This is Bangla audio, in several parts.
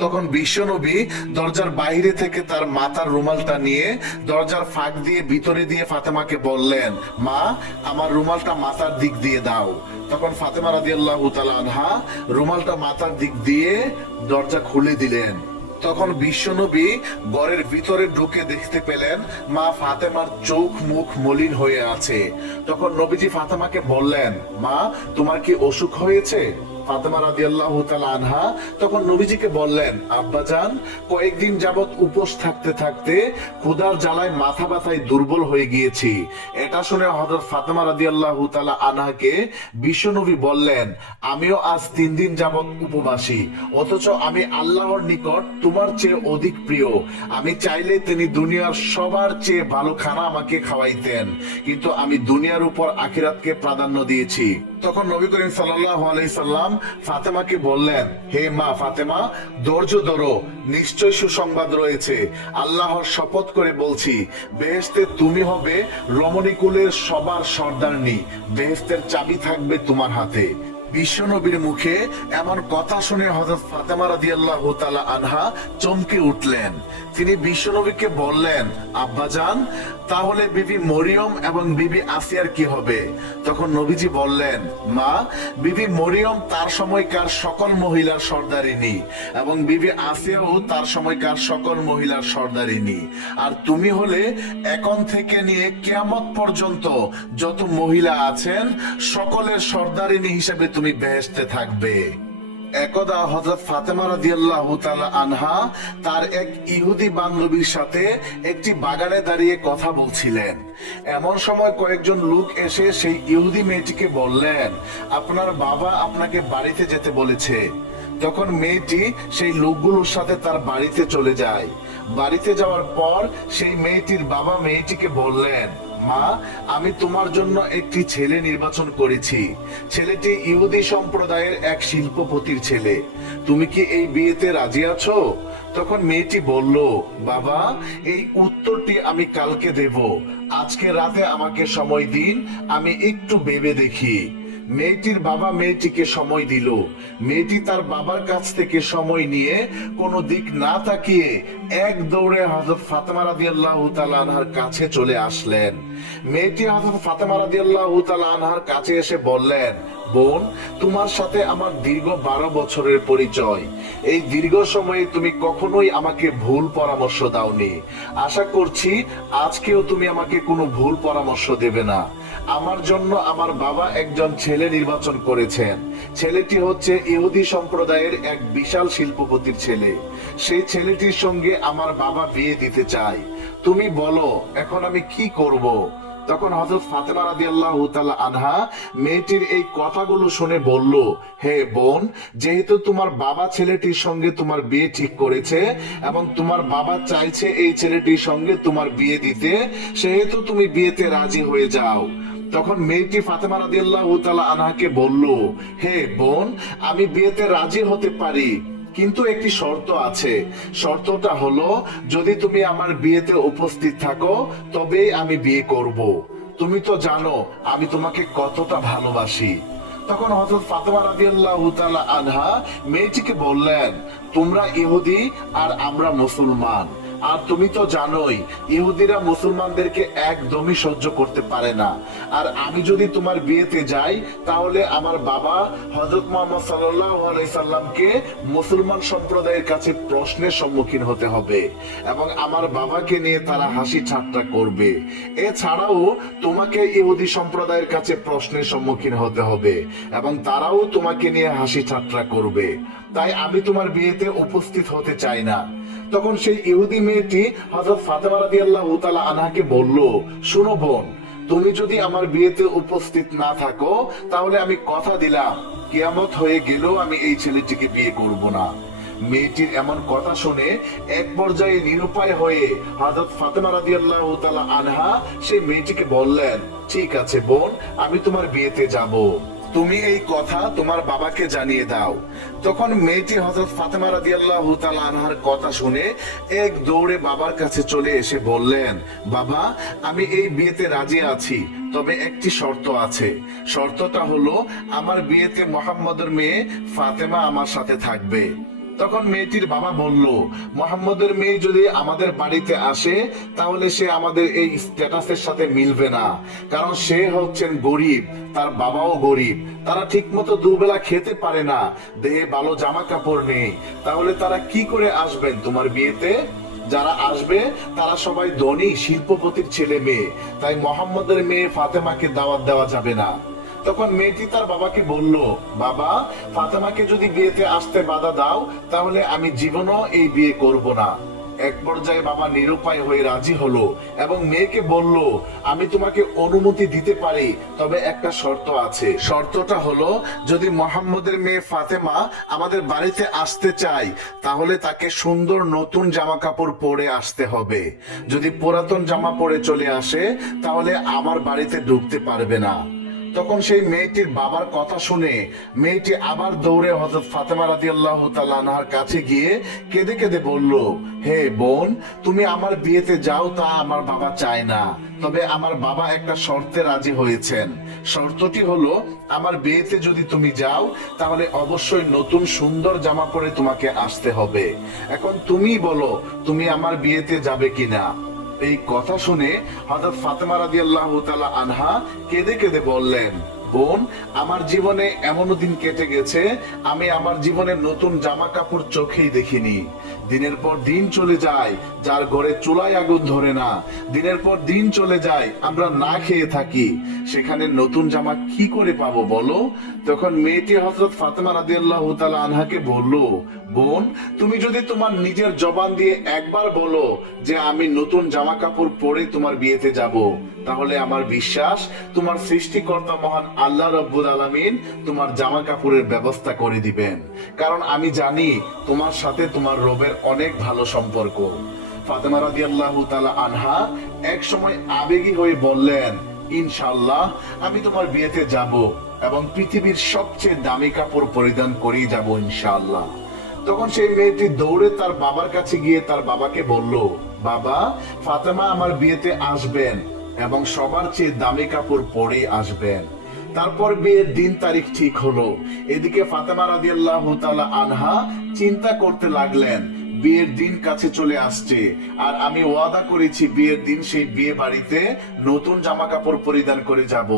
তখন বিশ্বনবী দরজার বাইরে থেকে তার মাথার রুমালটা নিয়ে দরজার ফাঁক দিয়ে ভিতরে দিয়ে ফাতেমাকে বললেন, মা, আমার রুমালটা মাথার দিক দিয়ে দাও। তখন ফাতেমা রাদিয়াল্লাহু তাআলা আনহা রুমালটা মাথার দিক দিয়ে দরজা খুলে দিলেন। তখন বিশ্বনবী ঘরের ভিতরে ঢুকে দেখতে পেলেন, মা, ফাতেমার চোখ মুখ মলিন হয়ে আছে। তখন নবীজি ফাতেমাকে বললেন, মা, তোমার কি অসুখ হয়েছে? ফাতেমা আনহা তখন নবীজিকে বললেন আব্বাজান কয়েকদিন উপোস থাকতে থাকতে জ্বালায় মাথা দুর্বল হয়ে গিয়েছি। এটা শুনে ফাতেমা আনহাকে বিশ্বনবী বললেন, আমিও আজ তিন দিন যাবত উপবাসী, অথচ আমি আল্লাহর নিকট তোমার চেয়ে অধিক প্রিয়। আমি চাইলে তিনি দুনিয়ার সবার চেয়ে ভালো খানা আমাকে খাওয়াইতেন, কিন্তু আমি দুনিয়ার উপর আখিরাতকে প্রাধান্য দিয়েছি। তখন নবী করিম সাল্লাল্লাহু আলাইহি সাল্লাম ফাতেমাকে বললেন, হে মা ফাতেমা, ধৈর্য ধরো, নিশ্চয় সুসংবাদ রয়েছে। আল্লাহর শপথ করে বলছি, বেহেশতে তুমি হবে রমণীকুলের সবার সর্দারনি বেহেস্তের চাবি থাকবে তোমার হাতে। বিশ্বনবীর মুখে এমন কথা শুনে হযরত ফাতেমা রাদিয়াল্লাহু তাআলা আনহা চমকে উঠলেন। তিনি বিশ্বনবীকে বললেন, আব্বাজান তাহলে বিবি মরিয়ম এবং বিবি আসিয়ার কি হবে? তখন নবীজি বললেন, মা, বিবি মরিয়ম তার সময়কার সকল মহিলার সর্দারিনী এবং বিবি আসিয়াও তার সময়কার সকল মহিলার সর্দারিনী। আর তুমি হলে এখন থেকে নিয়ে কিয়ামত পর্যন্ত যত মহিলা আছেন, সকলের সর্দারিনী হিসেবে তুমি বেহেশতে থাকবে। একদা হযরত ফাতেমা রাদিয়াল্লাহু তাআলা আনহা তার এক ইহুদি বান্ধবীর সাথে একটি বাগানে দাঁড়িয়ে কথা বলছিলেন। এমন সময় কয়েকজন লোক এসে সেই ইহুদি মেয়েটিকে বললেন, আপনার বাবা আপনাকে বাড়িতে যেতে বলেছে। তখন মেয়েটি সেই লোকগুলোর সাথে তার বাড়িতে চলে যায়। বাড়িতে যাওয়ার পর সেই মেয়েটির বাবা মেয়েটিকে বললেন মা, আমি তোমার জন্য একটি ছেলে নির্বাচন করেছি। ছেলেটি ইহুদি সম্প্রদায়ের এক শিল্পপতির ছেলে। তুমি কি এই বিয়েতে রাজি আছো? তখন মেয়েটি বলল, বাবা, এই উত্তরটি আমি কালকে দেব। আজকে রাতে আমাকে সময় দিন, আমি একটু ভেবে দেখি। মেয়েটির বাবা মেয়েটিকে সময় দিল। মেয়েটি তার বাবার কাছ থেকে সময় নিয়ে কোনো দিক না তাকিয়ে এক দৌড়ে হযরত ফাতেমা রাদিয়াল্লাহু তাআলা আনহার কাছে চলে আসলেন। মেয়েটি হযরত ফাতেমা রাদিয়াল্লাহু তাআলা আনহার কাছে এসে বললেন, বোন, তোমার সাথে আমার দীর্ঘ বারো বছরের পরিচয়। এই দীর্ঘ সময়ে তুমি কখনোই আমাকে ভুল পরামর্শ দাওনি। আশা করছি আজকেও তুমি আমাকে কোনো ভুল পরামর্শ দেবে না। আমার জন্য আমার বাবা একজন ছেলে নির্বাচন করেছেন। ছেলেটি হচ্ছে ইহুদি সম্প্রদায়ের এক বিশাল শিল্পপতির ছেলে। সেই ছেলেটির সঙ্গে আমার বাবা বিয়ে দিতে চায়। তুমি বলো, এখন আমি কি করব? তখন হযরত ফাতেমা রাদিয়াল্লাহু তাআলা আনহা মেয়েটির এই কথাগুলো শুনে বলল, হে বোন, যেহেতু তোমার বাবা ছেলেটির সঙ্গে তোমার বিয়ে ঠিক করেছে এবং তোমার বাবা চাইছে এই ছেলেটির সঙ্গে তোমার বিয়ে দিতে, সেহেতু তুমি বিয়েতে রাজি হয়ে যাও। তখন মেয়েটি ফাতেমা রাদিয়াল্লাহু তাআলা আনহাকে বলল, হে বোন, আমি বিয়েতে রাজি হতে পারি, কিন্তু একটি শর্ত আছে। শর্তটা হলো, যদি তুমি আমার বিয়েতে উপস্থিত থাকো, তবেই আমি বিয়ে করব। তুমি তো জানো, আমি তোমাকে কতটা ভালোবাসি। তখন হযরত ফাতেমা রাদিয়াল্লাহু তাআলা আনহা মেয়েটিকে বললেন, তোমরা ইহুদি আর আমরা মুসলমান। আর তুমি তো জানোই, ইহুদিরা মুসলমানদেরকে একদমই সহ্য করতে পারে না। আর আমি যদি তোমার বিয়েতে যাই, তাহলে আমার বাবা হযরত মোহাম্মদ সাল্লাল্লাহু আলাইহি সাল্লামকে মুসলমান সম্প্রদায়ের কাছে প্রশ্নের সম্মুখীন হতে হবে এবং আমার বাবাকে নিয়ে তারা হাসি ঠাট্টা করবে। এছাড়াও তোমাকে ইহুদি সম্প্রদায়ের কাছে প্রশ্নের সম্মুখীন হতে হবে এবং তারাও তোমাকে নিয়ে হাসি ঠাট্টা করবে। তাই আমি তোমার বিয়েতে উপস্থিত হতে চাই না। তখন সেই ইহুদি মেয়েটি হযরত ফাতেমা রাদিয়াল্লাহু তাআলা আনহাকে বলল, শুনো বোন, তুমি যদি আমার বিয়েতে উপস্থিত না থাকো, তাহলে আমি কথা দিলাম। কিয়ামত হয়ে গেলেও আমি এই ছেলেটিকে বিয়ে করব না। মেয়েটির এমন কথা শুনে এক পর্যায়ে নিরুপায় হয়ে হযরত ফাতেমা রাদিয়াল্লাহু তাআলা আনহা সেই মেয়েটিকে বললেন, ঠিক আছে বোন, আমি তোমার বিয়েতে যাব। তুমি এই কথা তোমার বাবাকে জানিয়ে দাও। তখন মেয়েটি হজরত ফাতেমা রাজি আল্লাহ আনহার কথা শুনে এক দৌড়ে বাবার কাছে চলে এসে বললেন, বাবা, আমি এই বিয়েতে রাজি আছি, তবে একটি শর্ত আছে। শর্তটা হলো, আমার বিয়েতে মোহাম্মদের মেয়ে ফাতেমা আমার সাথে থাকবে। তখন মেয়েটির বাবা বলল, মোহাম্মদের মেয়ে যদি আমাদের বাড়িতে আসে, তাহলে সে আমাদের এই স্ট্যাটাসের সাথে মিলবে না। কারণ সে হচ্ছেন গরিব, তার বাবাও গরিব। তারা ঠিকমতো দুবেলা খেতে পারে না, দেহে ভালো জামা কাপড় নেই। তাহলে তারা কি করে আসবেন তোমার বিয়েতে? যারা আসবে, তারা সবাই ধনী, শিল্পপতির ছেলে মেয়ে। তাই মোহাম্মদের মেয়ে ফাতেমাকে দাওয়াত দেওয়া যাবে না। তখন মেয়েটি তার বাবাকে বলল, বাবা, ফাতেমাকে যদি বিয়েতে আসতে বাধা দাও, তাহলে আমি জীবনও এই বিয়ে করব না। এক পর্যায়ে বাবা নিরুপায় হয়ে রাজি হলো এবং মেয়েকে বলল, আমি তোমাকে অনুমতি দিতে পারি, তবে একটা শর্ত আছে। শর্তটা হলো, যদি মোহাম্মদের মেয়ে ফাতেমা আমাদের বাড়িতে আসতে চায়, তাহলে তাকে সুন্দর নতুন জামা কাপড় পরে আসতে হবে। যদি পুরাতন জামা পরে চলে আসে, তাহলে আমার বাড়িতে ঢুকতে পারবে না। তখন সেই মেয়েটির বাবার কথা শুনে মেয়েটি আবার দৌড়ে হজরত ফাতেমা রাদি আল্লাহ আনহার কাছে গিয়ে কেঁদে কেঁদে বলল, হে বোন, তুমি আমার বিয়েতে যাও, তা আমার বাবা চায় না। তবে আমার বাবা একটা শর্তে রাজি হয়েছেন। শর্তটি হলো, আমার বিয়েতে যদি তুমি যাও, তাহলে অবশ্যই নতুন সুন্দর জামা পরে তোমাকে আসতে হবে। এখন তুমি বলো, তুমি আমার বিয়েতে যাবে কিনা? এই কথা শুনে হযরত ফাতেমা রাদিয়াল্লাহু তাআলা আনহা কেঁদে কেঁদে বললেন, বোন, আমার জীবনে এমনও দিন কেটে গেছে, আমি আমার জীবনে নতুন জামা কাপড় চোখেই দেখিনি। দিনের পর দিন চলে যায়, যার ঘরে চুলায় আগুন ধরে না। দিনের পর দিন চলে যায়, আমরা না খেয়ে থাকি। সেখানে নতুন জামা কি করে পাবো বলো? তখন মেয়েটি হযরত ফাতেমা রাদিয়াল্লাহু তাআলা আনহাকে বলল, বোন, তুমি যদি তোমার নিজের জবান দিয়ে একবার বলো যে আমি নতুন জামা কাপড় পরে তোমার বিয়েতে যাব, তাহলে আমার বিশ্বাস তোমার সৃষ্টিকর্তা মহান আল্লাহ রব্বুল আলামিন তোমার জামা কাপড়ের ব্যবস্থা করে দিবেন। কারণ আমি জানি তোমার সাথে তোমার রবের অনেক ভালো সম্পর্ক। ফাতেমা রাদিয়াল্লাহু তাআলা আনহা এক সময় আবেগী হয়ে বললেন, ইনশাআল্লাহ, আমি তোমার বিয়েতে যাব। এবং পৃথিবীর সবচেয়ে দামি কাপড় পরিধান করেই যাব ইনশাআল্লাহ। তখন সেই মেয়েটি দৌড়ে তার বাবার কাছে গিয়ে তার বাবাকে বলল, বাবা, ফাতেমা আমার বিয়েতে আসবেন এবং সবার চেয়ে দামি কাপড় পরে আসবেন। তারপর বিয়ের দিন তারিখ ঠিক হলো। এদিকে ফাতেমা রাদিয়াল্লাহু তাআলা আনহা চিন্তা করতে লাগলেন বিয়ের দিন কাছে চলে আসছে। আর আমি ওয়াদা করেছি বিয়ের দিন সেই বিয়ে বাড়িতে নতুন জামা কাপড় পরিধান করে যাব।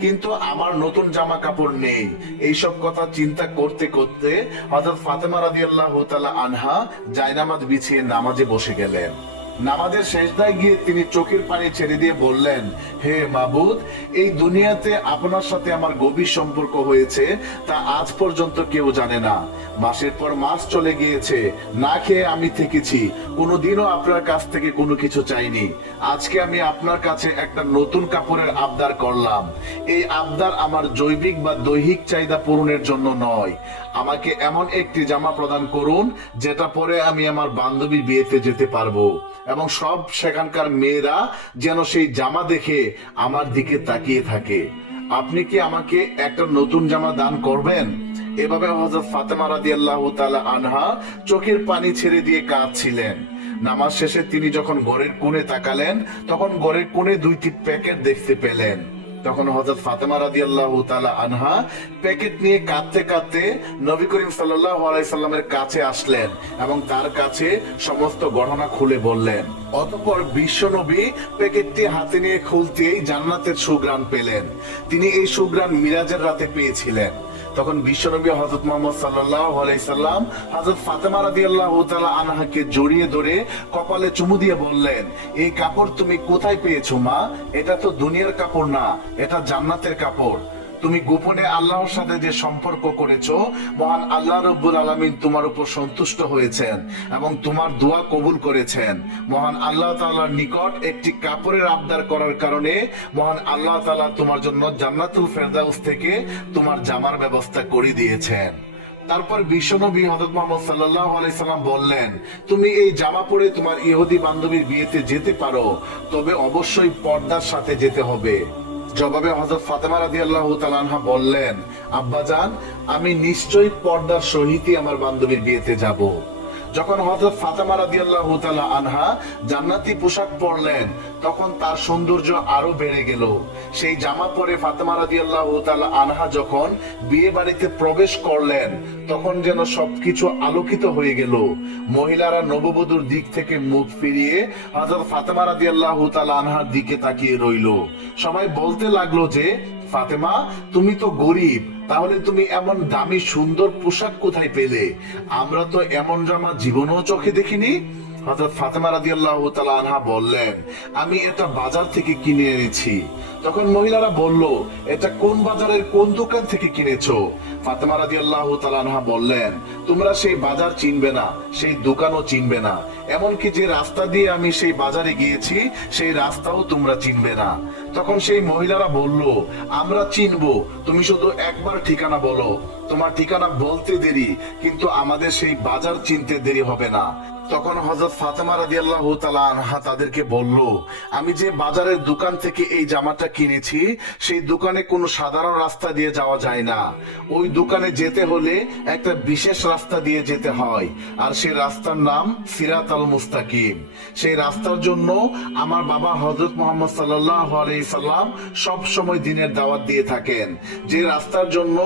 কিন্তু আমার নতুন জামা কাপড় নেই। এইসব কথা চিন্তা করতে করতে হযরত ফাতেমা রাদিয়াল্লাহু তাআলা আনহা জায়নামাজ বিছিয়ে নামাজে বসে গেলেন। নামাজের শেষদায় গিয়ে তিনি চোখের পানি ছেড়ে দিয়ে বললেন, হে মাবুদ, এই দুনিয়াতে আপনার সাথে আমার গভীর সম্পর্ক হয়েছে, তা আজ পর্যন্ত কেউ জানে না। মাসের পর মাস চলে গিয়েছে। না খেয়ে আমি থেকেছি। কোনোদিনও আপনার কাছ থেকে কোনো কিছু চাইনি। আজকে আমি আপনার কাছে একটা নতুন কাপড়ের আবদার করলাম। এই আবদার আমার জৈবিক বা দৈহিক চাহিদা পূরণের জন্য নয়। আমাকে এমন একটি জামা প্রদান করুন, যেটা পরে আমি আমার বান্ধবীর বিয়েতে যেতে পারব। এবং সব সেখানকার মেয়েরা যেন সেই জামা দেখে আমার দিকে তাকিয়ে থাকে। আপনি কি আমাকে একটা নতুন জামা দান করবেন? এভাবে হযরত ফাতেমা রাদিয়াল্লাহু তাআলা আনহা চোখের পানি ছেড়ে দিয়ে কাঁদছিলেন। নামাজ শেষে তিনি যখন ঘরের কোণে তাকালেন, তখন ঘরের কোণে দুইটি প্যাকেট দেখতে পেলেন। তখন হযরত ফাতেমা রাদিয়াল্লাহু তাআলা আনহা প্যাকেট নিয়ে কাঁদতে কাঁদতে নবী করিম সাল্লাল্লাহু আলাইহি সাল্লামের কাছে আসলেন এবং তার কাছে সমস্ত ঘটনা খুলে বললেন। অতঃপর বিশ্ব নবী প্যাকেটটি হাতে নিয়ে খুলতেই জান্নাতের সুগ্রাণ পেলেন। তিনি এই সুগ্রাণ মিরাজের রাতে পেয়েছিলেন। তখন বিশ্বনবী হজরত মোহাম্মদ সাল্লাম হজরত ফাতেমা রাদি আল্লাহ আনহাকে জড়িয়ে ধরে কপালে চুমু দিয়ে বললেন, এই কাপড় তুমি কোথায় পেয়েছ মা? এটা তো দুনিয়ার কাপড় না, এটা জান্নাতের কাপড়। তুমি গোপনে আল্লাহর সাথে যে সম্পর্ক করেছ, মহান আল্লাহ রব্বুল আলামিন তোমার উপর সন্তুষ্ট হয়েছেন এবং তোমার দোয়া কবুল করেছেন। মহান আল্লাহ তাআলার নিকট একটি কাপড়ের আবদার করার কারণে মহান আল্লাহ তাআলা তোমার জন্য জান্নাতুল ফেরদাউস থেকে তোমার জামার ব্যবস্থা করে দিয়েছেন। তারপর বিশ্বনবী হযরত মুহাম্মদ সাল্লাল্লাহু আলাইহি সাল্লাম বললেন, তুমি এই জামা পরে তোমার ইহুদি বান্ধবীর বিয়েতে যেতে পারো, তবে অবশ্যই পর্দার সাথে যেতে হবে। জবাবে হজরত ফাতেমা রাজি আল্লাহ তালানহা বললেন আব্বাজান আমি নিশ্চয়ই পর্দার সহিতই আমার বান্ধবীর বিয়েতে যাব। যখন হযরত ফাতেমা রাদিয়াল্লাহু তাআলা আনহা জান্নাতি পোশাক পরলেন, তখন তার সৌন্দর্য আরও বেড়ে গেল। সেই জামা পরে ফাতেমা রাদিয়াল্লাহু তাআলা আনহা যখন বিয়ে বাড়িতে প্রবেশ করলেন, তখন যেন সবকিছু আলোকিত হয়ে গেল। মহিলারা নববধূর দিক থেকে মুখ ফিরিয়ে হযরত ফাতেমা রাদিয়াল্লাহু তাআলা আনহার দিকে তাকিয়ে রইল। সবাই বলতে লাগল যে, ফাতেমা, তুমি তো গরিব তাহলে তুমি এমন দামি সুন্দর পোশাক কোথায় পেলে? আমরা তো এমন জামা জীবনেও চোখে দেখিনি। হযরত ফাতেমা রাদিয়াল্লাহু তাআলা আনহা বললেন, আমি এটা বাজার থেকে কিনে এনেছি। তখন মহিলারা বলল, এটা কোন বাজারের কোন দোকান থেকে কিনেছো? ফাতেমা রাদিয়াল্লাহু তাআলা আনহা বললেন, তোমরা সেই বাজার চিনবে না, সেই দোকানও চিনবে না। এমনকি যে রাস্তা দিয়ে আমি সেই বাজারে গিয়েছি, সেই রাস্তাও তোমরা চিনবে না। তখন সেই মহিলারা বলল, আমরা চিনবো, তুমি শুধু একবার ঠিকানা বলো। তোমার ঠিকানা বলতে দেরি, কিন্তু আমাদের সেই বাজার চিনতে দেরি হবে না। তখন হযরত ফাতেমা রাদিয়াল্লাহু তাআলা আনহা তাদেরকে বলল, আমি যে বাজারের দোকান থেকে এই জামাটা কিনেছি, সেই দোকানে কোনো সাধারণ রাস্তা দিয়ে যাওয়া যায় না। ওই দোকানে যেতে হলে একটা বিশেষ রাস্তা দিয়ে যেতে হয়, আর সেই রাস্তার নাম সিরাত আল মুস্তাকিম। সেই রাস্তার জন্য আমার বাবা হযরত মোহাম্মদ সাল্লাল্লাহু আলাইহি সাল্লাম সব সময় দিনের দাওয়াত দিয়ে থাকেন। যে রাস্তার জন্য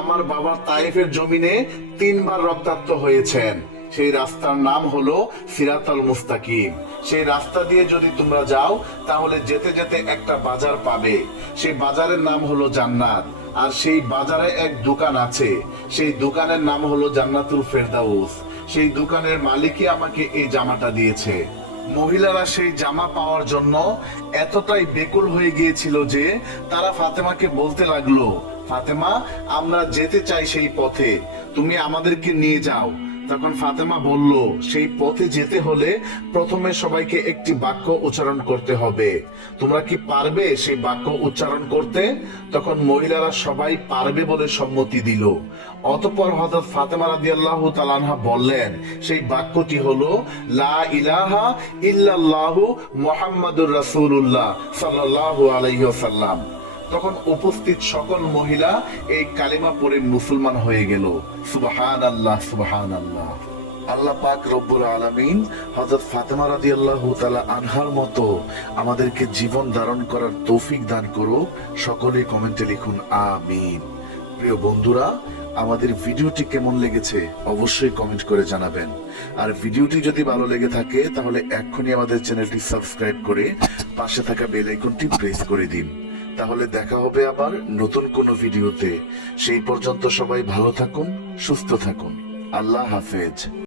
আমার বাবা তাইফের জমিনে তিনবার রক্তাক্ত হয়েছেন। সেই রাস্তার নাম হলো সিরাতাল মুস্তাকিম। সেই রাস্তা দিয়ে যদি তোমরা যাও, তাহলে যেতে যেতে একটা বাজার পাবে। সেই বাজারের নাম হলো জান্নাত। আর সেই বাজারে এক দোকান আছে। সেই দোকানের নাম হলো জান্নাতুল ফেরদাউস। সেই দোকানের মালিকই আমাকে এই জামাটা দিয়েছে। মহিলারা সেই জামা পাওয়ার জন্য এতটাই বেকুল হয়ে গিয়েছিল যে তারা ফাতেমাকে বলতে লাগল, ফাতেমা, আমরা যেতে চাই সেই পথে। তুমি আমাদেরকে নিয়ে যাও। তখন ফাতেমা বলল, সেই পথে যেতে হলে প্রথমে সবাইকে একটি বাক্য উচ্চারণ করতে হবে। তোমরা কি পারবে সেই বাক্য উচ্চারণ করতে? তখন মহিলারা সবাই পারবে বলে সম্মতি দিল। অতঃপর হযরত ফাতেমা রাদিয়াল্লাহু তাআলা আনহা বললেন, সেই বাক্যটি হলো, লা ইলাহা ইল্লাল্লাহু মুহাম্মাদুর রাসূলুল্লাহ সাল্লাল্লাহু আলাইহি ওয়াসাল্লাম। তখন উপস্থিত সকল মহিলা এই কালিমা পড়ে মুসলমান হয়ে গেল। সুবহান আল্লাহ সুবহান আল্লাহ আল্লাহ পাক রব্বুল আলামিন হযরত ফাতেমা রাদিয়াল্লাহু তাআলা আনহার মতো আমাদেরকে জীবন ধারণ করার তৌফিক দান করুক। সকলে কমেন্টে লিখুন, আমিন। প্রিয় বন্ধুরা, আমাদের ভিডিওটি কেমন লেগেছে অবশ্যই কমেন্ট করে জানাবেন। আর ভিডিওটি যদি ভালো লেগে থাকে, তাহলে এক্ষুনি আমাদের চ্যানেলটি সাবস্ক্রাইব করে পাশে থাকা বেল আইকনটি প্রেস করে দিন। তাহলে দেখা হবে আবার নতুন কোনো ভিডিওতে। সেই পর্যন্ত সবাই ভালো থাকুন, সুস্থ থাকুন। আল্লাহ হাফেজ।